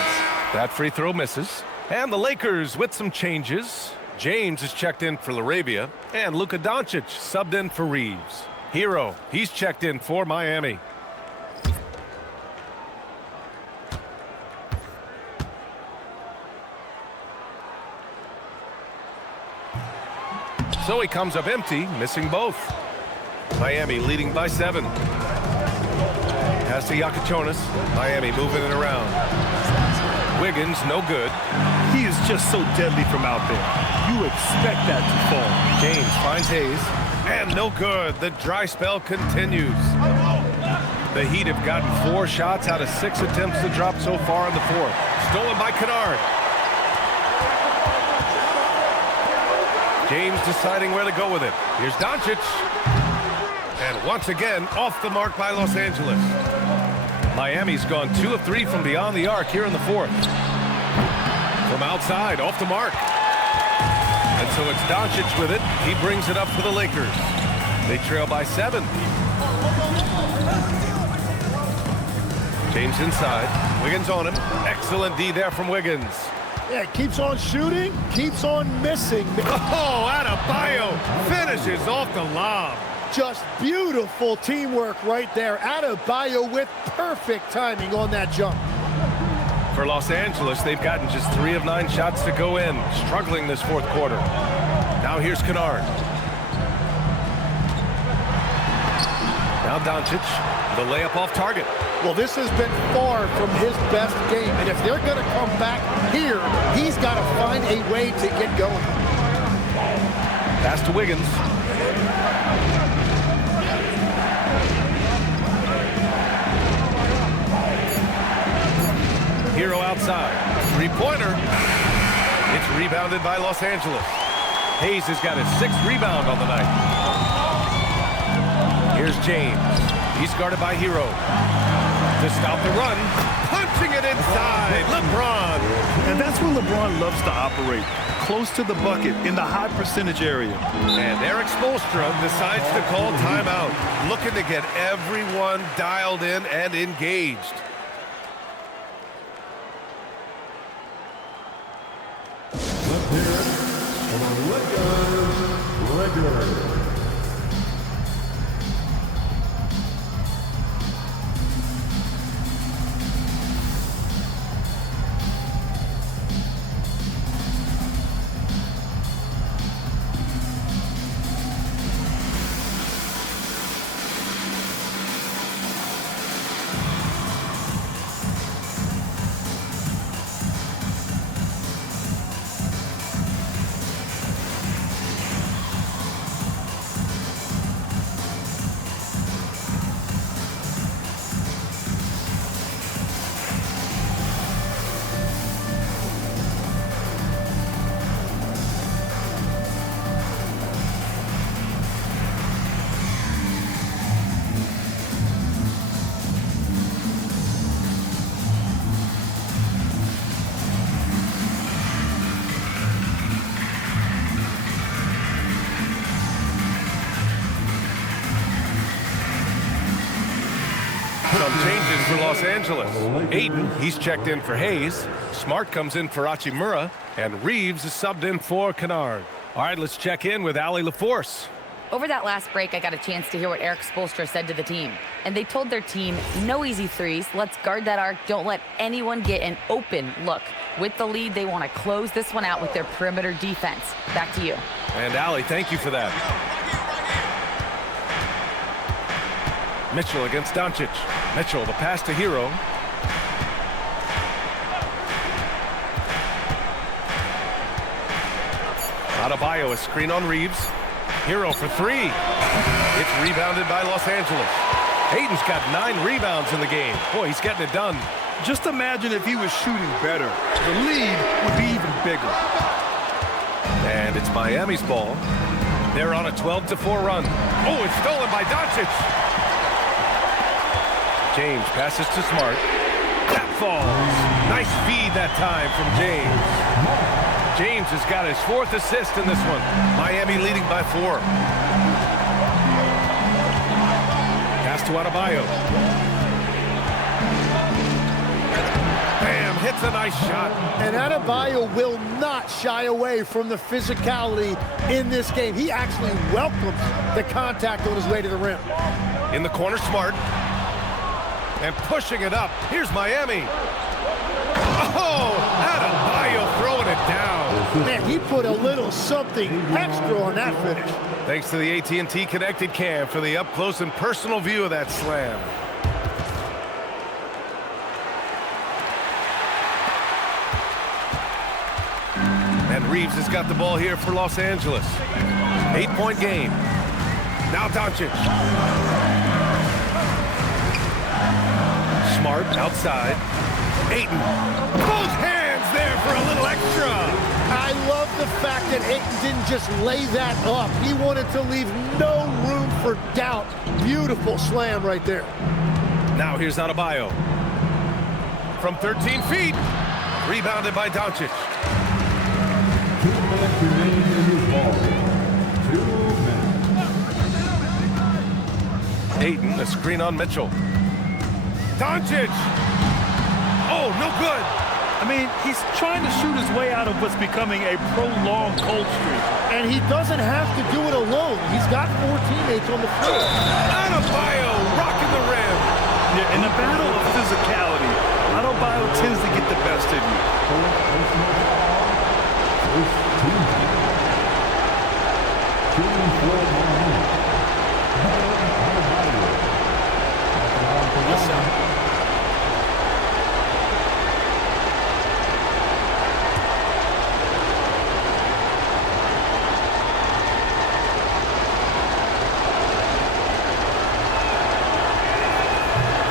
That free throw misses. And the Lakers with some changes. James is checked in for Laravia, and Luka Doncic subbed in for Reeves. Hero, he's checked in for Miami. So he comes up empty, missing both. Miami leading by 7. Pass to Yakachonis. Miami moving it around. Wiggins, no good. He is just so deadly from out there. You expect that to fall. James finds Hayes. And no good. The dry spell continues. The Heat have gotten 4 shots out of 6 attempts to drop so far in the 4th. Stolen by Kennard. James deciding where to go with it. Here's Doncic. And once again, off the mark by Los Angeles. Miami's gone 2 of 3 from beyond the arc here in the 4th. From outside, off the mark. And so it's Doncic with it. He brings it up for the Lakers. They trail by 7. James inside. Wiggins on him. Excellent D there from Wiggins. Yeah, keeps on shooting, keeps on missing. Oh, Adebayo finishes off the lob. Just beautiful teamwork right there. Adebayo with perfect timing on that jump. For Los Angeles, they've gotten just 3 of 9 shots to go in, struggling this fourth quarter. Now here's Kennard. Now Doncic, the layup off target. Well, this has been far from his best game, and if they're going to come back here, he's got to find a way to get going. Pass to Wiggins. Hero outside. Three-pointer. It's rebounded by Los Angeles. Hayes has got his 6th rebound on the night. Here's James. He's guarded by Hero. To stop the run, punching it inside, LeBron. And that's where LeBron loves to operate, close to the bucket in the high percentage area. And Eric Spoelstra decides to call timeout, looking to get everyone dialed in and engaged. Let's hear it for the Lakers. Some changes for Los Angeles. Ayton, he's checked in for Hayes. Smart comes in for Hachimura. And Reeves is subbed in for Kennard. All right, let's check in with Allie LaForce. Over that last break, I got a chance to hear what Eric Spoelstra said to the team. And they told their team, no easy threes. Let's guard that arc. Don't let anyone get an open look. With the lead, they want to close this one out with their perimeter defense. Back to you. And Allie, thank you for that. Mitchell against Doncic. Mitchell, the pass to Hero. Adebayo, a screen on Reeves. Hero for 3. It's rebounded by Los Angeles. Hayden's got 9 rebounds in the game. Boy, he's getting it done. Just imagine if he was shooting better. The lead would be even bigger. And it's Miami's ball. They're on a 12-4 run. Oh, it's stolen by Doncic. James passes to Smart. That falls. Nice feed that time from James. James has got his 4th assist in this one. Miami leading by 4. Pass to Adebayo. Bam, hits a nice shot. And Adebayo will not shy away from the physicality in this game. He actually welcomes the contact on his way to the rim. In the corner, Smart. And pushing it up. Here's Miami. Oh, Adebayo throwing it down. Man, he put a little something extra on that finish. Thanks to the AT&T Connected Cam for the up-close and personal view of that slam. And Reeves has got the ball here for Los Angeles. 8-point game. Now Doncic. Smart outside. Ayton. Both hands there for a little extra. I love the fact that Ayton didn't just lay that up. He wanted to leave no room for doubt. Beautiful slam right there. Now here's Adebayo. From 13 feet. Rebounded by Doncic. 2 minutes remaining in this ball game. 2 minutes. Ayton, a screen on Mitchell. Doncic! Oh, no good! I mean, he's trying to shoot his way out of what's becoming a prolonged cold streak. And he doesn't have to do it alone. alone. He's got 4 teammates on the floor. Adebayo rocking the rim. Yeah, in the battle of physicality, Adebayo tends to get the best of you. Yes, sir.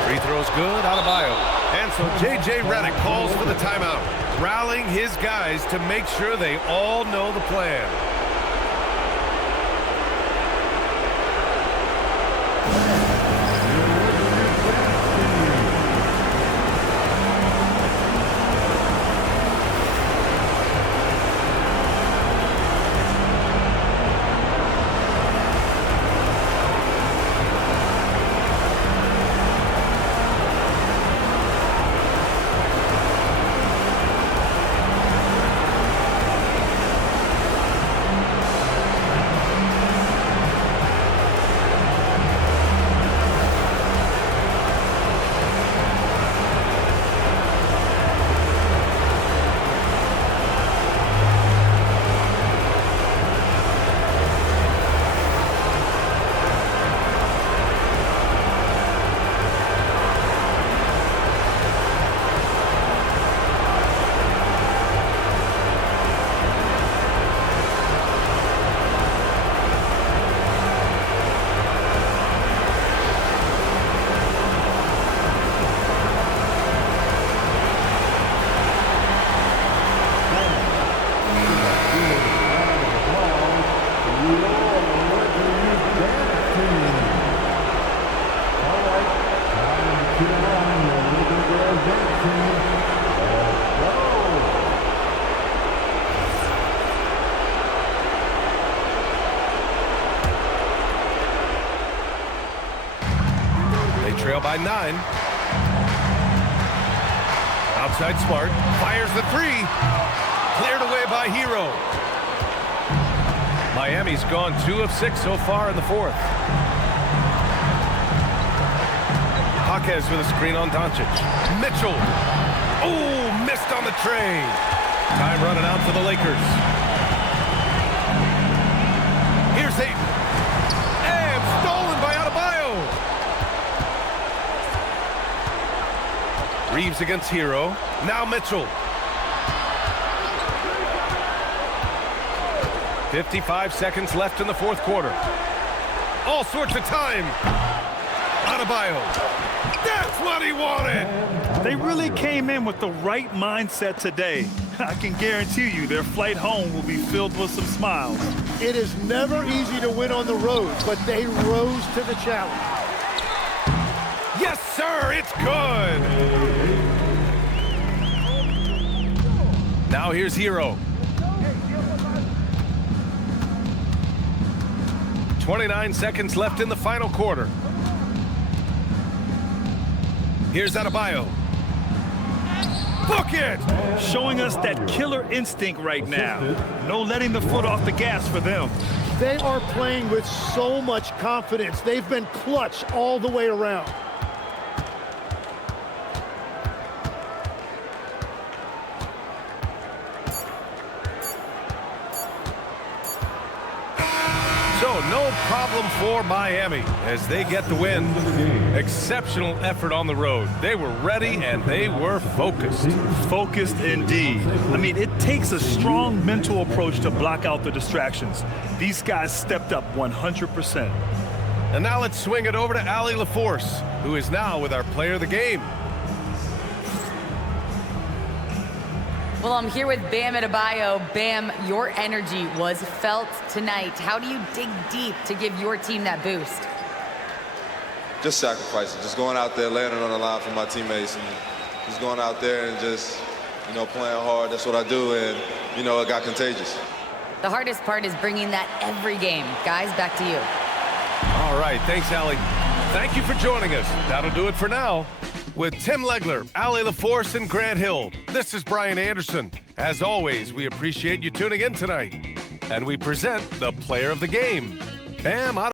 Free throw's good, Adebayo. And so J.J. Redick calls for the timeout, rallying his guys to make sure they all know the plan. Trail by 9. Outside Smart. Fires the 3. Cleared away by Hero. Miami's gone 2 of 6 so far in the 4th. Jaquez with a screen on Doncic. Mitchell. Oh, missed on the tray. Time running out for the Lakers. Here's Ayton. And stolen by Adebayo. Reeves against Hero. Now Mitchell. 55 seconds left in the 4th quarter. All sorts of time. Adebayo. That's what he wanted. They really came in with the right mindset today. I can guarantee you their flight home will be filled with some smiles. It is never easy to win on the road, but they rose to the challenge. Yes, sir, it's good. Now here's Hero. 29 seconds left in the final quarter. Here's Adebayo. Book it! Showing us that killer instinct right now. No letting the foot off the gas for them. They are playing with so much confidence. They've been clutch all the way around. So no problem for Miami as they get the win. Exceptional effort on the road. They were ready and they were focused. Focused indeed. I mean, it takes a strong mental approach to block out the distractions. These guys stepped up 100%. And now let's swing it over to Allie LaForce, who is now with our player of the game. Well, I'm here with Bam Adebayo. Bam, your energy was felt tonight. How do you dig deep to give your team that boost? Just sacrificing, just going out there, laying it on the line for my teammates, and just going out there and just, playing hard. That's what I do, and, it got contagious. The hardest part is bringing that every game. Guys, back to you. All right, thanks, Allie. Thank you for joining us. That'll do it for now. With Tim Legler, Allie LaForce, and Grant Hill, this is Brian Anderson. As always, we appreciate you tuning in tonight. And we present the player of the game. Bam out